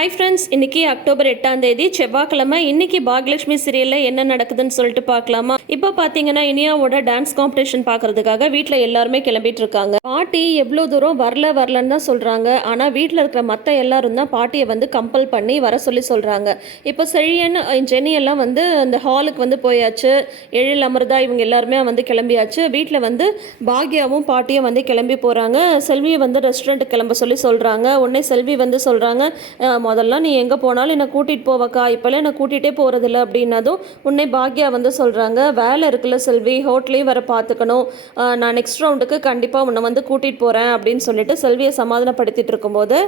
Hi friends, இன்றைக்கி October 8ஆம் தேதி செவ்வாய்க்கிழமை. இன்றைக்கி பாக்யலட்சுமி சீரியலில் என்ன நடக்குதுன்னு சொல்லிட்டு பார்க்கலாமா? இப்போ பார்த்தீங்கன்னா இனியாவோட டான்ஸ் காம்படிஷன் பார்க்குறதுக்காக வீட்டில் எல்லாருமே கிளம்பிட்டு இருக்காங்க. பாட்டி எவ்வளோ தூரம் வரலன்னு தான் சொல்கிறாங்க. ஆனால் வீட்டில் இருக்கிற மற்ற எல்லாரும் தான் பாட்டியை வந்து கம்பல் பண்ணி வர சொல்லி சொல்கிறாங்க. இப்போ செழியன் ஜெனி எல்லாம் வந்து அந்த ஹாலுக்கு வந்து போயாச்சு. எழில் அமிர்தா இவங்க எல்லாருமே வந்து கிளம்பியாச்சு. வீட்டில் வந்து பாக்யாவும் பாட்டியும் வந்து கிளம்பி போகிறாங்க. செல்வியை வந்து ரெஸ்டாரண்ட்டுக்கு கிளம்ப சொல்லி சொல்கிறாங்க. உடனே செல்வி வந்து சொல்கிறாங்க, முதல்ல நீ எங்கே போனாலும் என்னை கூட்டிகிட்டு போவக்கா, இப்போல்லாம் என்னை கூட்டிகிட்டே போகிறதில்ல அப்படின்னதும் உன்னை பாக்யா வந்து சொல்கிறாங்க, வேலை இருக்குல்ல செல்வி, ஹோட்டலையும் வர பார்த்துக்கணும், நான் நெக்ஸ்ட் ரவுண்டுக்கு கண்டிப்பாக உன்னை வந்து கூட்டிகிட்டு போகிறேன் அப்படின்னு சொல்லிட்டு செல்வியை சமாதானப்படுத்திட்டு இருக்கும்போது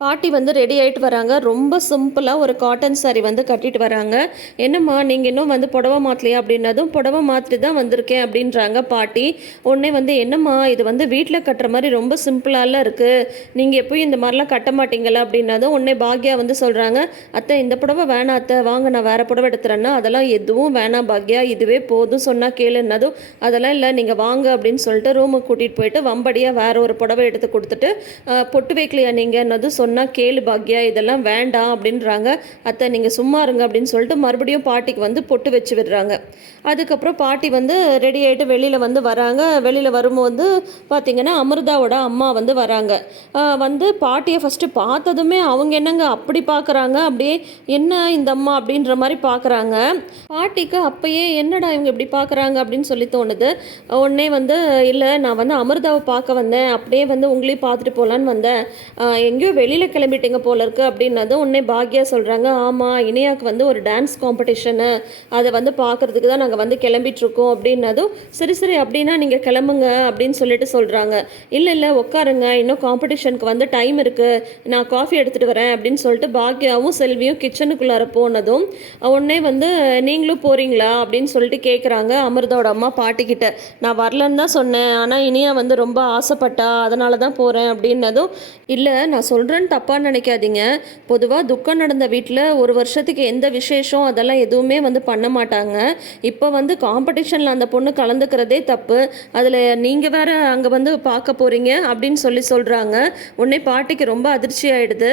பாட்டி வந்து ரெடி ஆகிட்டு வராங்க. ரொம்ப சிம்பிளாக ஒரு காட்டன் சாரி வந்து கட்டிட்டு வராங்க. என்னம்மா நீங்கள் இன்னும் வந்து புடவை மாற்றலையா அப்படின்னதும் புடவை மாற்றி தான் வந்திருக்கேன் அப்படின்றாங்க பாட்டி. உடனே வந்து என்னம்மா இது வந்து வீட்டில் கட்டுற மாதிரி ரொம்ப சிம்பிளாலாம் இருக்குது, நீங்கள் எப்போயும் இந்த மாதிரிலாம் கட்ட மாட்டீங்களா அப்படின்னதும் உடனே பாக்யா வந்து சொல்கிறாங்க, அத்தை இந்த புடவை வேணாம் அத்தை, வாங்க நான் வேறு புடவை எடுத்துறேன்னா, அதெல்லாம் எதுவும் வேணாம் பாக்யா, இதுவே போதும் சொன்னால் கேளுன்னதும் அதெல்லாம் இல்லை நீங்கள் வாங்க அப்படின்னு சொல்லிட்டு ரூமுக்கு கூட்டிகிட்டு போயிட்டு வம்படியாக வேறு ஒரு புடவை எடுத்து கொடுத்துட்டு பொட்டு வைக்கலையா நீங்கள் என்னதும் சொன்னால் கேளு பாக்யா, இதெல்லாம் வேண்டாம் அப்படின்றாங்க. அத்தை நீங்கள் சும்மா இருங்க அப்படின்னு சொல்லிட்டு மறுபடியும் பாட்டிக்கு வந்து பொட்டு வச்சு விடுறாங்க. அதுக்கப்புறம் பாட்டி வந்து ரெடி ஆகிட்டு வெளியில் வந்து வராங்க. வெளியில் வரும்போது பார்த்திங்கன்னா அமிர்தாவோட அம்மா வந்து வராங்க. வந்து பாட்டியை ஃபஸ்ட்டு பார்த்ததுமே அவங்க என்னங்க அப்படி பார்க்குறாங்க, அப்படியே என்ன இந்த அம்மா அப்படின்ற மாதிரி பார்க்குறாங்க. பாட்டிக்கு அப்பயே என்னடா இவங்க இப்படி பார்க்குறாங்க அப்படின்னு சொல்லி தோணுது. உடனே வந்து இல்லை நான் வந்து அமிர்தாவை பார்க்க வந்தேன், அப்படியே வந்து உங்களையும் பார்த்துட்டு போகலான்னு வந்தேன், எங்கேயோ வெளியில் கிளம்பிட்டீங்க போல இருக்கு அப்படின்னதும் உடனே பாக்யா சொல்கிறாங்க, ஆமாம் இனியாவுக்கு வந்து ஒரு டான்ஸ் காம்படிஷனு, அதை வந்து பார்க்குறதுக்கு தான் நாங்கள் வந்து கிளம்பிட்டுருக்கோம் அப்படின்னதும் சரி சரி அப்படின்னா நீங்கள் கிளம்புங்க அப்படின்னு சொல்லிட்டு சொல்கிறாங்க. இல்லை இல்லை உட்காருங்க, இன்னும் காம்படிஷனுக்கு வந்து டைம் இருக்குது, நான் காஃபி எடுத்துகிட்டு வரேன் அப்படின்னு சொல்லிட்டு பாக்யாவும் செல்வியும் கிச்சனுக்குள்ளார போனதும் உடனே வந்து நீங்களும் போகிறீங்களா அப்படின்னு சொல்லிட்டு கேட்குறாங்க அமிர்தாவோட அம்மா பாட்டிக்கிட்ட. நான் வரலன்னு தான் சொன்னேன், ஆனால் இனியா வந்து ரொம்ப ஆசைப்பட்டா அதனால தான் போகிறேன் அப்படின்னதும் இல்லை நான் சொல்கிறேன்னு தப்பாக நினைக்காதீங்க, பொதுவாக துக்கம் நடந்த வீட்டில் ஒரு வருஷத்துக்கு எந்த விசேஷம் அதெல்லாம் எதுவுமே வந்து பண்ண மாட்டாங்க. இப்போ வந்து காம்படிஷனில் அந்த பொண்ணு கலந்துக்கிறதே தப்பு, அதில் நீங்கள் வேறு அங்கே வந்து பார்க்க போகிறீங்க அப்படின்னு சொல்கிறாங்க. உடனே பாட்டிக்கு ரொம்ப அதிர்ச்சி ஆகிடுது.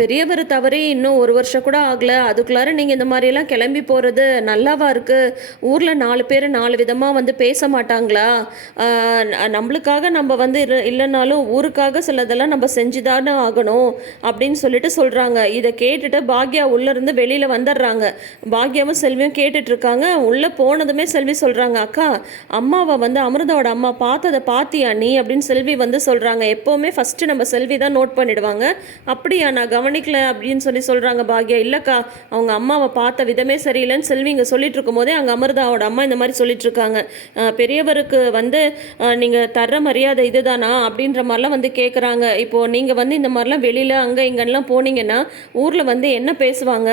பெரியவர் தவறி இன்னும் ஒரு வருஷம் கூட ஆகலை, அதுக்குள்ளார நீங்கள் இந்த மாதிரியெல்லாம் கிளம்பி போகிறது நல்லாவா இருக்குது? ஊரில் 4 பேர் 4 விதமாக வந்து பேச மாட்டாங்களா? நம்மளுக்காக நம்ம வந்து இல்லைனாலும் ஊருக்காக சிலதெல்லாம் நம்ம செஞ்சுதானே ஆகணும் அப்படின்னு சொல்லிட்டு சொல்கிறாங்க. இதை கேட்டுட்டு பாக்யா உள்ளேருந்து வெளியில் வந்துடுறாங்க. பாக்யாவும் செல்வியும் கேட்டுட்டு இருக்காங்க. உள்ளே போனதுமே செல்வி சொல்கிறாங்க, அக்கா அம்மாவை வந்து அமிர்தாவோட அம்மா பார்த்ததை பார்த்தியா நீ அப்படின்னு செல்வி வந்து சொல்கிறாங்க. எப்போவுமே ஃபஸ்ட்டு நம்ம செல்வி தான் நோட் பண்ணிடுவாங்க. அப்படியா நான் கவனிக்கல அப்படின்னு சொல்கிறாங்க பாக்யா. இல்லைக்கா அவங்க அம்மாவை பார்த்த விதமே சரியில்லைன்னு செல்வி இங்கே சொல்லிட்டு இருக்கும் போதே அங்கே அமிர்தாவோட அம்மா இந்த மாதிரி சொல்லிட்டு இருக்காங்க. பெரியவருக்கு வந்து நீங்கள் தர்ற மரியாதை இதுதானா அப்படின்ற மாதிரிலாம் வந்து கேட்குறாங்க. இப்போது நீங்கள் வந்து இந்த மாதிரிலாம் வெளியில் அங்கே இங்கெல்லாம் போனீங்கன்னா ஊரில் வந்து என்ன பேசுவாங்க,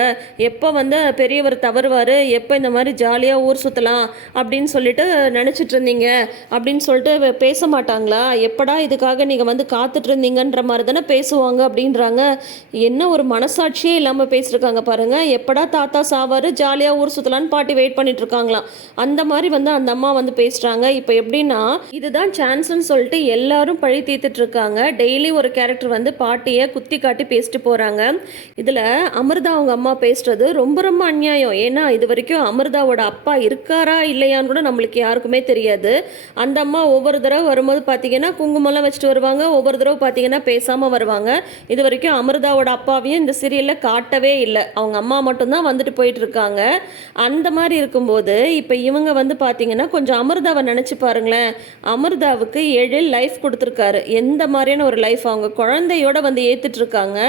எப்போ வந்து பெரியவர் தவறுவார், எப்போ இந்த மாதிரி ஜாலியாக ஊர் சுற்றலாம் அப்படின்னு சொல்லிட்டு நினச்சிட்டு இருந்தீங்க அப்படின்னு சொல்லிட்டு பேச மாட்டாங்களா? எப்படா இதுக்காக நீங்கள் வந்து காத்துட்டு இருந்தீங்கன்ற மாதிரி தானே பேசுவாங்க அப்படின்றாங்க. என்ன ஒரு மனசாட்சியே இல்லாமல் பேசியிருக்காங்க பாருங்கள். எப்படா தாத்தா சாவார், ஜாலியாக ஊர் சுற்றலான்னு பாட்டி வெயிட் பண்ணிட்டு இருக்காங்களாம். அந்த மாதிரி வந்து அந்த அம்மா வந்து பேசுகிறாங்க. இப்போ எப்படின்னா இதுதான் சான்ஸ்ன்னு சொல்லிட்டு எல்லாரும் பழி தீர்த்துட்டு இருக்காங்க. டெய்லி ஒரு கேரக்டர் வந்து பாட்டியை குத்தி காட்டி பேசிட்டு போகிறாங்க. இதில் அமிர்தா அவங்க அம்மா பேசுகிறது ரொம்ப ரொம்ப அநியாயம். ஏன்னா இது வரைக்கும் அமிர்தாவோட அப்பா இருக்காரா இல்லையான்னு கூட நம்மளுக்கு யாருக்குமே தெரியாது. அந்த அம்மா ஒவ்வொரு தடவை வரும்போது பார்த்தீங்கன்னா குங்குமம்லாம் வச்சுட்டு வருவாங்க, ஒவ்வொரு தடவை பார்த்தீங்கன்னா பேசாமல் வருவாங்க. இது வரைக்கும் அமிர்தாவோட அப்பாவையும் இந்த சீரியலில் காட்டவே இல்லை. அவங்க அம்மா மட்டும்தான் வந்துட்டு போயிட்டு இருக்காங்க. அந்த மாதிரி இருக்கும்போது இப்போ இவங்க வந்து பார்த்தீங்கன்னா கொஞ்சம் அமிர்தாவை நினச்சி பாருங்களேன். அமிர்தாவுக்கு எழில் லைஃப் கொடுத்துருக்காரு. எந்த மாதிரியான ஒரு லைஃப் அவங்க குழந்தையோட வந்து ஏற்றுட்ருக்காங்க.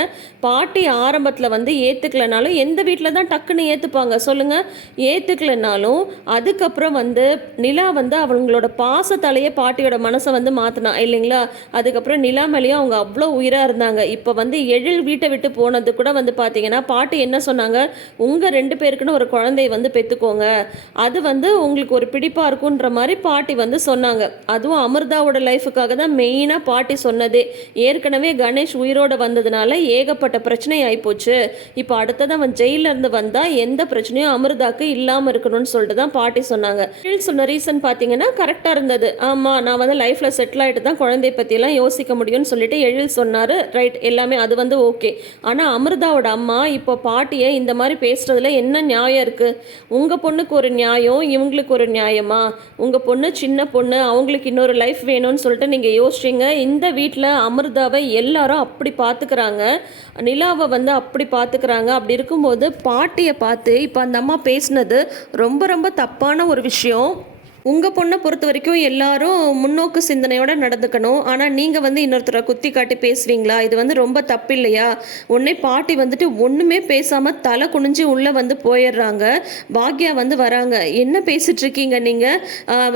பாட்டி ஆரம்பத்தில் வந்து ஏற்றுக்கலனாலும் எந்த வீட்டில் தான் டக்குன்னு ஏற்றுப்பாங்க சொல்லுங்கள்? ஏற்றுக்கலனாலும் அதுக்கப்புறம் வந்து நிலா வந்து அவங்களோட பாசத்தாலேயே பாட்டியோட மனசை வந்து மாற்றினா இல்லைங்களா? அதுக்கப்புறம் நிலா மேலேயும் அவங்க அவ்வளோ உயிராக இருந்தாங்க. இப்போ வந்து எழில் வீட்டை விட்டு போனது கூட வந்து பார்த்தீங்கன்னா பாட்டி என்ன சொன்னாங்க, உங்கள் 2 பேருக்குன்னு ஒரு குழந்தைய வந்து பெற்றுக்கோங்க, அது வந்து உங்களுக்கு ஒரு பிடிப்பாக இருக்குன்ற மாதிரி பாட்டி வந்து சொன்னாங்க. அதுவும் அமிர்தாவோட லைஃபுக்காக தான் மெயினாக பாட்டி சொன்னதே. ஏற்கனவே கணேஷ் உயிரோட உயிரோட வந்ததுனால ஏகப்பட்ட பிரச்சனை ஆயிப்போச்சு. இப்போ அடுத்தது அவன் ஜெயில இருந்து வந்தா எந்த பிரச்சனையும் அமிர்தாக்கு இல்லாம இருக்கணும்னு சொல்லிட்டு தான் பாட்டி சொன்னாங்க. சொன்ன ரீசன் பார்த்தீங்கன்னா கரெக்டாக இருந்தது. ஆமாம், நான் வந்து லைஃப்பில் செட்டில் ஆகிட்டு தான் குழந்தைய பற்றியெல்லாம் யோசிக்க முடியும்னு சொல்லிட்டு எழில் சொன்னார். ரைட், எல்லாமே அது வந்து ஓகே. ஆனால் அமிர்தாவோட அம்மா இப்போ பாட்டியை இந்த மாதிரி பேசுகிறதுல என்ன நியாயம் இருக்குது? உங்கள் பொண்ணுக்கு ஒரு நியாயம், இவங்களுக்கு ஒரு நியாயமா? உங்கள் பொண்ணு சின்ன பொண்ணு, அவங்களுக்கு இன்னொரு லைஃப் வேணும்னு சொல்லிட்டு நீங்கள் யோசிச்சிங்க. இந்த வீட்டில் அமிர்தாவை எல்லாரும் அப்படி பார்த்துக்கிறாங்க, நிலாவை வந்து அப்படி பார்த்துக்கிறாங்க. அப்படி இருக்கும்போது பாட்டியை பார்த்து இப்போ அந்த அம்மா பேசினது ரொம்ப ரொம்ப தப்பான ஒரு விஷயம். உங்கள் பொண்ணை பொறுத்த வரைக்கும் எல்லாரும் முன்னோக்கு சிந்தனையோடு நடந்துக்கணும். ஆனால் நீங்கள் வந்து இன்னொருத்தரை குத்தி காட்டி பேசுவீங்களா? இது வந்து ரொம்ப தப்பு இல்லையா? உடனே பாட்டி வந்துட்டு ஒன்றுமே பேசாமல் தலை குனிஞ்சு உள்ளே வந்து போயிடுறாங்க. பாக்யா வந்து வராங்க. என்ன பேசிகிட்டு இருக்கீங்க நீங்கள்?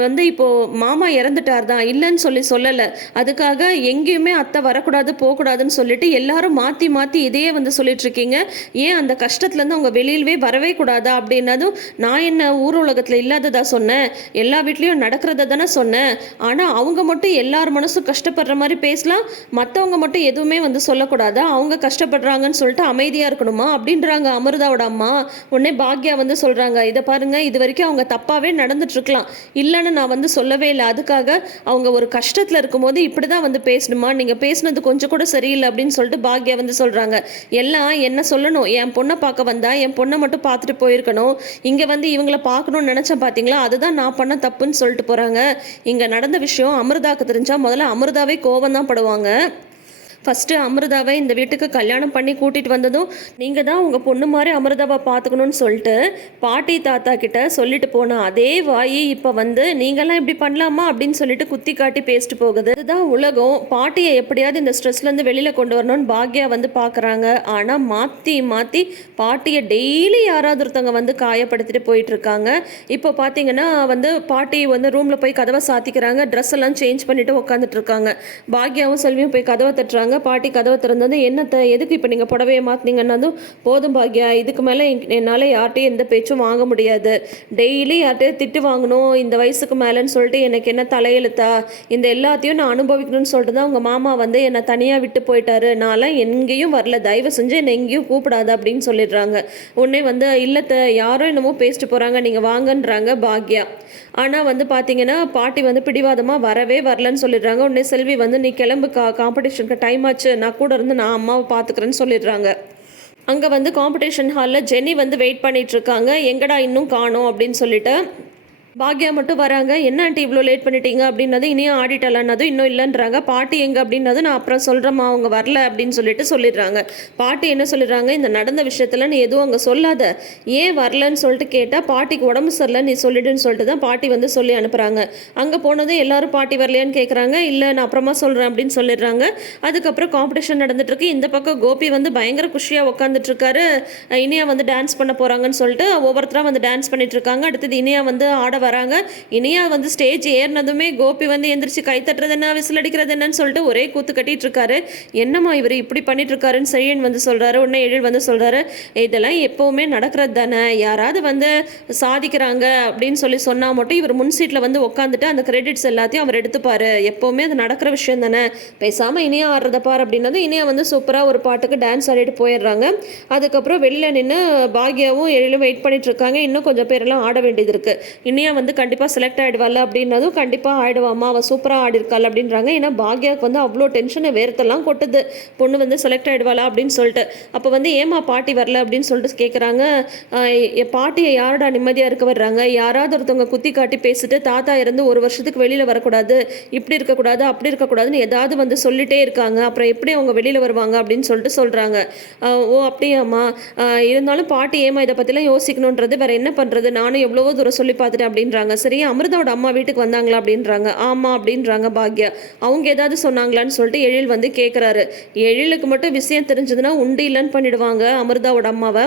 வந்து இப்போது மாமா இறந்துட்டார் தான், இல்லைன்னு சொல்லலை. அதுக்காக எங்கேயுமே அத்தை வரக்கூடாது போகக்கூடாதுன்னு சொல்லிட்டு எல்லாரும் மாற்றி மாற்றி இதையே வந்து சொல்லிட்டுருக்கீங்க. ஏன் அந்த கஷ்டத்துலேருந்து அவங்க வெளியிலவே வரவே கூடாதா அப்படின்னதும், நான் என்ன ஊர் உலகத்தில் இல்லாததா சொன்னேன்? எல்லா வீட்லேயும் நடக்கிறத தானே சொன்னேன். ஆனால் அவங்க மட்டும் எல்லார் மனசும் கஷ்டப்படுற மாதிரி பேசலாம், மற்றவங்க மட்டும் எதுவுமே வந்து சொல்லக்கூடாதா? அவங்க கஷ்டப்படுறாங்கன்னு சொல்லிட்டு அமைதியாக இருக்கணுமா அப்படின்றாங்க அமிர்தாவோட அம்மா. உடனே பாக்யா வந்து சொல்கிறாங்க, இதை பாருங்கள், இது வரைக்கும் அவங்க தப்பாகவே நடந்துட்டுருக்கலாம், இல்லைன்னு நான் வந்து சொல்லவே இல்லை. அதுக்காக அவங்க ஒரு கஷ்டத்தில் இருக்கும்போது இப்படி தான் வந்து பேசணுமா? நீங்கள் பேசுனது கொஞ்சம் கூட சரியில்லை அப்படின்னு சொல்லிட்டு பாக்யா வந்து சொல்கிறாங்க. எல்லாம் என்ன சொல்லணும்? என் பொண்ணை பார்க்க வந்தா என் பொண்ணை மட்டும் பார்த்துட்டு போயிருக்கணும். இங்கே வந்து இவங்களை பார்க்கணும்னு நினச்சேன், பார்த்தீங்களா? அதுதான் நான் பண்ண தப்புன்னு சொல்லிட்டு போகிறாங்க. இங்கே நடந்த விஷயம் அமிர்தாக்கு தெரிஞ்சால் முதல்ல அமிர்தாவே கோபம் தான் படுவாங்க. ஃபஸ்ட்டு அமிர்தாவை இந்த வீட்டுக்கு கல்யாணம் பண்ணி கூட்டிகிட்டு வந்ததும் நீங்கள் தான் உங்கள் பொண்ணு மாதிரி அமிர்தாவை பார்த்துக்கணும்னு சொல்லிட்டு பாட்டி தாத்தா கிட்ட சொல்லிட்டு போன அதே வாயி இப்போ வந்து நீங்கள்லாம் இப்படி பண்ணலாமா அப்படின்னு சொல்லிட்டு குத்தி காட்டி பேசிட்டு போகுது. இதுதான் உலகம். பாட்டியை எப்படியாவது இந்த ஸ்ட்ரெஸ்லேருந்து வெளியில் கொண்டு வரணும்னு பாக்யா வந்து பார்க்குறாங்க. ஆனால் மாற்றி மாற்றி பாட்டியை டெய்லி யாராவது ஒருத்தவங்க வந்து காயப்படுத்திட்டு போயிட்டுருக்காங்க. இப்போ பார்த்தீங்கன்னா வந்து பாட்டி வந்து ரூமில் போய் கதவை சாத்திக்கிறாங்க, ட்ரெஸ் எல்லாம் சேஞ்ச் பண்ணிவிட்டு உட்காந்துட்டு இருக்காங்க. பாக்யாவும் செல்வியும் போய் கதவை தட்டுறாங்க. பாட்டி கதவை திறந்தது, என்னத்தை எதுக்கு இப்போ நீங்கள் புடவையை மாற்றினீங்கன்னதும், போதும் பாக்யா, இதுக்கு மேலே என்னால் யார்ட்டையும் எந்த பேச்சும் வாங்க முடியாது. டெய்லி யார்கிட்டையும் திட்டு வாங்கணும் இந்த வயசுக்கு மேலேன்னு சொல்லிட்டு எனக்கு என்ன தலையெழுத்தா? இந்த எல்லாத்தையும் நான் அனுபவிக்கணும்னு சொல்லிட்டு தான் உங்கள் மாமா வந்து என்னை தனியாக விட்டு போயிட்டாரு. நான்லாம் எங்கேயும் வரல, தயவு செஞ்சு என்னை எங்கேயும் கூப்பிடாது அப்படின்னு சொல்லிடுறாங்க. உடனே வந்து இல்லத்தை யாரோ என்னமோ பேசிட்டு போகிறாங்க, நீங்கள் வாங்கன்றாங்க பாக்யா. ஆனால் வந்து பார்த்தீங்கன்னா பாட்டி வந்து பிடிவாதமாக வரவே வரலன்னு சொல்லிடுறாங்க. உடனே செல்வி வந்து நீ கிளம்பு, காம்படிஷனுக்கு டைம் ஆச்சு, நான் கூட இருந்து நான் அம்மாவை பார்த்துக்கிறேன்னு சொல்லிடுறாங்க. அங்கே வந்து காம்படிஷன் ஹாலில் ஜெனி வந்து வெயிட் பண்ணிகிட்ருக்காங்க. எங்கடா இன்னும் காணோம் அப்படின்னு சொல்லிட்டு. பாக்யா மட்டும் வராங்க. என்ன ஆண்டி இவ்வளோ லேட் பண்ணிட்டீங்க அப்படின்னது, இனியும் ஆடிட்டலன்னதும் இன்னும் இல்லைன்றாங்க. பாட்டி எங்கே அப்படின்னது, நான் அப்புறம் சொல்கிறேம்மா, அவங்க வரல அப்படின்னு சொல்லிட்டு சொல்லிடுறாங்க. பாட்டி என்ன சொல்லிடுறாங்க, இந்த நடந்த விஷயத்தில் நீ எதுவும் அங்கே சொல்லாத, ஏன் வரலன்னு சொல்லிட்டு கேட்டால் பாட்டிக்கு உடம்பு சரியில்லை நீ சொல்லிடுன்னு சொல்லிட்டு தான் பாட்டி வந்து சொல்லி அனுப்புகிறாங்க. அங்கே போனதும் எல்லாரும் பாட்டி வரலையான்னு கேட்குறாங்க. இல்லை நான் அப்புறமா சொல்கிறேன் அப்படின்னு சொல்லிடுறாங்க. அதுக்கப்புறம் காம்படிஷன் நடந்துட்டுருக்கு. இந்த பக்கம் கோபி வந்து பயங்கர குஷியாக உட்காந்துட்ருக்காரு. இனியா வந்து டான்ஸ் பண்ண போகிறாங்கன்னு சொல்லிட்டு ஒவ்வொருத்தராக வந்து டான்ஸ் பண்ணிகிட்ருக்காங்க. அடுத்தது இனியா வந்து ஆட வராங்க. இனியா வந்து ஸ்டேஜ் ஏறினதுமே கோபி வந்து எந்திரிச்சு கை தட்டுறது என்ன, விசில் அடிக்கிறது என்னன்னு சொல்லிட்டு ஒரே கூத்து கட்டிட்டு இருக்காரு. என்னம்மா இவர் இப்படி பண்ணிட்டு இருக்காருன்னு செழியன் வந்து சொல்றாரு. உடனே எழில் வந்து சொல்றாரு, இதெல்லாம் எப்பவுமே நடக்கிறது தானே, யாராவது வந்து சாதிக்கிறாங்க அப்படின்னு சொல்லி சொன்னா மட்டும் இவர் முன் சீட்ல வந்து உட்காந்துட்டு அந்த கிரெடிட்ஸ் எல்லாத்தையும் அவர் எடுத்துப்பாரு, எப்பவுமே அது நடக்கிற விஷயம் தானே, பேசாம இனியா ஆடுறத பாரு அப்படின்னது. இனியா வந்து சூப்பரா ஒரு பாட்டுக்கு டான்ஸ் ஆடிட்டு போயிடுறாங்க. அதுக்கப்புறம் வெளியில நின்று பாக்யாவும் எழிலும் வெயிட் பண்ணிட்டு இருக்காங்க. இன்னும் கொஞ்சம் பேரெல்லாம் ஆட வேண்டியது இருக்கு. இனியா வந்து கண்டிப்பாக செலக்ட் ஆகிடுவாள் அப்படின்னதும், கண்டிப்பாக ஆகிடுவாம்மா, அவள் சூப்பராக ஆடிருக்காள் அப்படின்றாங்க. ஏன்னா பாக்யாவுக்கு வந்து அவ்வளோ டென்ஷனை வேர்த்தெல்லாம் கொட்டுது, பொண்ணு வந்து செலக்ட் ஆகிடுவாளா அப்படின்னு சொல்லிட்டு. அப்போ வந்து ஏமா பாட்டி வரல அப்படின்னு சொல்லிட்டு கேட்குறாங்க. பாட்டியை யாரோட நிம்மதியாக இருக்க வர்றாங்க, யாராவது ஒருத்தவங்க குத்தி காட்டி பேசிட்டு தாத்தா இருந்து ஒரு வருஷத்துக்கு வெளியில் வரக்கூடாது, இப்படி இருக்கக்கூடாது அப்படி இருக்கக்கூடாதுன்னு ஏதாவது வந்து சொல்லிட்டே இருக்காங்க, அப்புறம் எப்படி அவங்க வெளியில் வருவாங்க அப்படின்னு சொல்லிட்டு சொல்கிறாங்க. ஓ அப்படியாம்மா, இருந்தாலும் பாட்டி ஏமா இதை பற்றிலாம் யோசிக்கணுன்றது, வேறு என்ன பண்ணுறது, நானும் எவ்வளவோ தூரம் சொல்லி பார்த்துட்டேன் அப்படின்றாங்க. சரி, அமிர்தாவோட அம்மா வீட்டுக்கு வந்தாங்களா அப்படின்றாங்க. ஆமாம் அப்படின்றாங்க பாக்யா. அவங்க ஏதாவது சொன்னாங்களான்னு சொல்லிட்டு எழில் வந்து கேட்குறாரு. எழிலுக்கு மட்டும் விஷயம் தெரிஞ்சதுன்னா உண்டு இல்லைன்னு பண்ணிடுவாங்க அமிர்தாவோட அம்மாவை.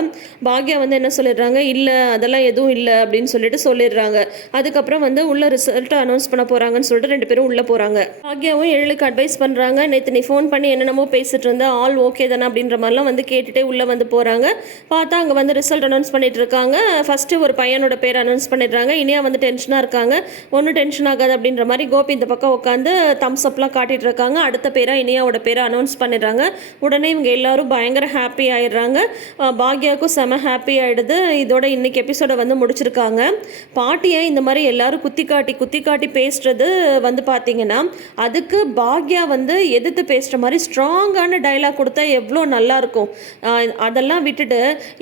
பாக்யா வந்து என்ன சொல்லிடுறாங்க, இல்லை அதெல்லாம் எதுவும் இல்லை அப்படின்னு சொல்லிட்டு சொல்லிடுறாங்க. அதுக்கப்புறம் வந்து உள்ள ரிசல்ட் அனௌன்ஸ் பண்ண போகிறாங்கன்னு சொல்லிட்டு 2 பேரும் உள்ளே போகிறாங்க. பாக்யாவும் எழிலுக்கு அட்வைஸ் பண்ணுறாங்க. நேற்று நீ ஃபோன் பண்ணி என்னென்னமோ பேசிட்டு இருந்தா, ஆல் ஓகே தானே அப்படின்ற மாதிரிலாம் வந்து கேட்டுகிட்டே உள்ளே வந்து போகிறாங்க. பார்த்தா அங்கே வந்து ரிசல்ட் அனௌன்ஸ் பண்ணிட்டு இருக்காங்க. ஃபஸ்ட்டு ஒரு பையனோட பேர் அனௌன்ஸ் பண்ணிடுறாங்க. இனியா தான் வந்து டென்ஷனாக இருக்காங்க. ஒன்றும் டென்ஷன் ஆகாது அப்படின்ற மாதிரி கோபி இந்த பக்கம் உட்காந்து தம்ஸ் அப்லாம் காட்டிகிட்டு இருக்காங்க. அடுத்த பேராக இனியாவோட பேரை அனௌன்ஸ் பண்ணிடுறாங்க. உடனே இவங்க எல்லாரும் பயங்கர ஹாப்பி ஆயிடுறாங்க. பாக்யாவுக்கும் செம ஹாப்பி ஆகிடுது. இதோட இன்னைக்கு எபிசோடை வந்து முடிச்சிருக்காங்க. பாட்டியை இந்த மாதிரி எல்லாரும் குத்தி காட்டி பேசுறது வந்து பார்த்தீங்கன்னா அதுக்கு பாக்யா வந்து எதிர்த்து பேசுகிற மாதிரி ஸ்ட்ராங்கான டைலாக் கொடுத்தா எவ்வளோ நல்லாயிருக்கும். அதெல்லாம் விட்டுட்டு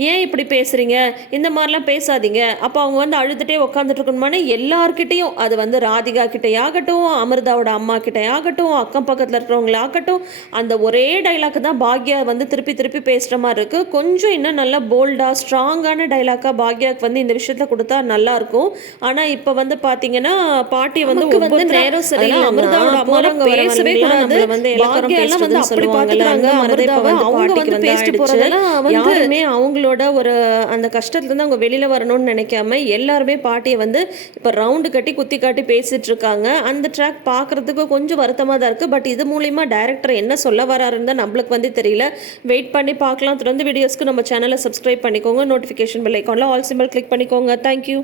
ஏன் இப்படி பேசுகிறீங்க, இந்த மாதிரிலாம் பேசாதீங்க, அப்போ அவங்க வந்து அழுதுகிட்டே உட்காந்துட்டு இருக்கணுமானே எல்லார்கிட்டையும், அது வந்து ராதிகா கிட்டே ஆகட்டும், அமிர்தாவோட அம்மா கிட்டே ஆகட்டும், அக்கம் பக்கத்தில் இருக்கிறவங்களாகட்டும், அந்த ஒரே டைலாக்கு தான் பாக்யா வந்து திருப்பி பேசுகிற மாதிரி இருக்குது. கொஞ்சம் இன்னும் நல்லா போல்டாக ஸ்ட்ராங்கான டைலாக்காக பாக்யாவுக்கு வந்து இந்த விஷயத்தில் கொடுத்தா நல்லாயிருக்கும். ஆனால் இப்போ வந்து பார்த்தீங்கன்னா பாட்டி வந்து நேரம் சரியில்லை, அமிர்தாவோட அம்மா பேசவே கூடாது, பாக்யாலாம் வந்து அப்படி பார்த்துக்கிறாங்க அமிர்தாவை, அவங்க வந்து பேசிட்டு போகிறதெல்லாம் யாருமே அவங்களோட ஒரு அந்த கஷ்டத்துலேருந்து அவங்க வெளியில் வரணும்னு நினைக்காம எல்லாருமே பாட்டியை வந்து இப்போ ரவுண்டு கட்டி குத்தி காட்டி பேசிட்டு இருக்காங்க. அந்த ட்ராக் பார்க்குறதுக்கு கொஞ்சம் வருத்தமாக தான் இருக்குது. பட் இது மூலிமா டைரக்டர் என்ன சொல்ல வராருன்னு தான் நம்மளுக்கு வந்து தெரியல. வெயிட் பண்ணி பார்க்கலாம். தொடர்ந்து வீடியோஸ்க்கு நம்ம சேனலை சப்ஸ்கிரைப் பண்ணிக்கோங்க. நோட்டிஃபிகேஷன் பெல் ஐக்கானில் ஆல் சிம்பிள் கிளிக் பண்ணிக்கோங்க. தேங்க்யூ.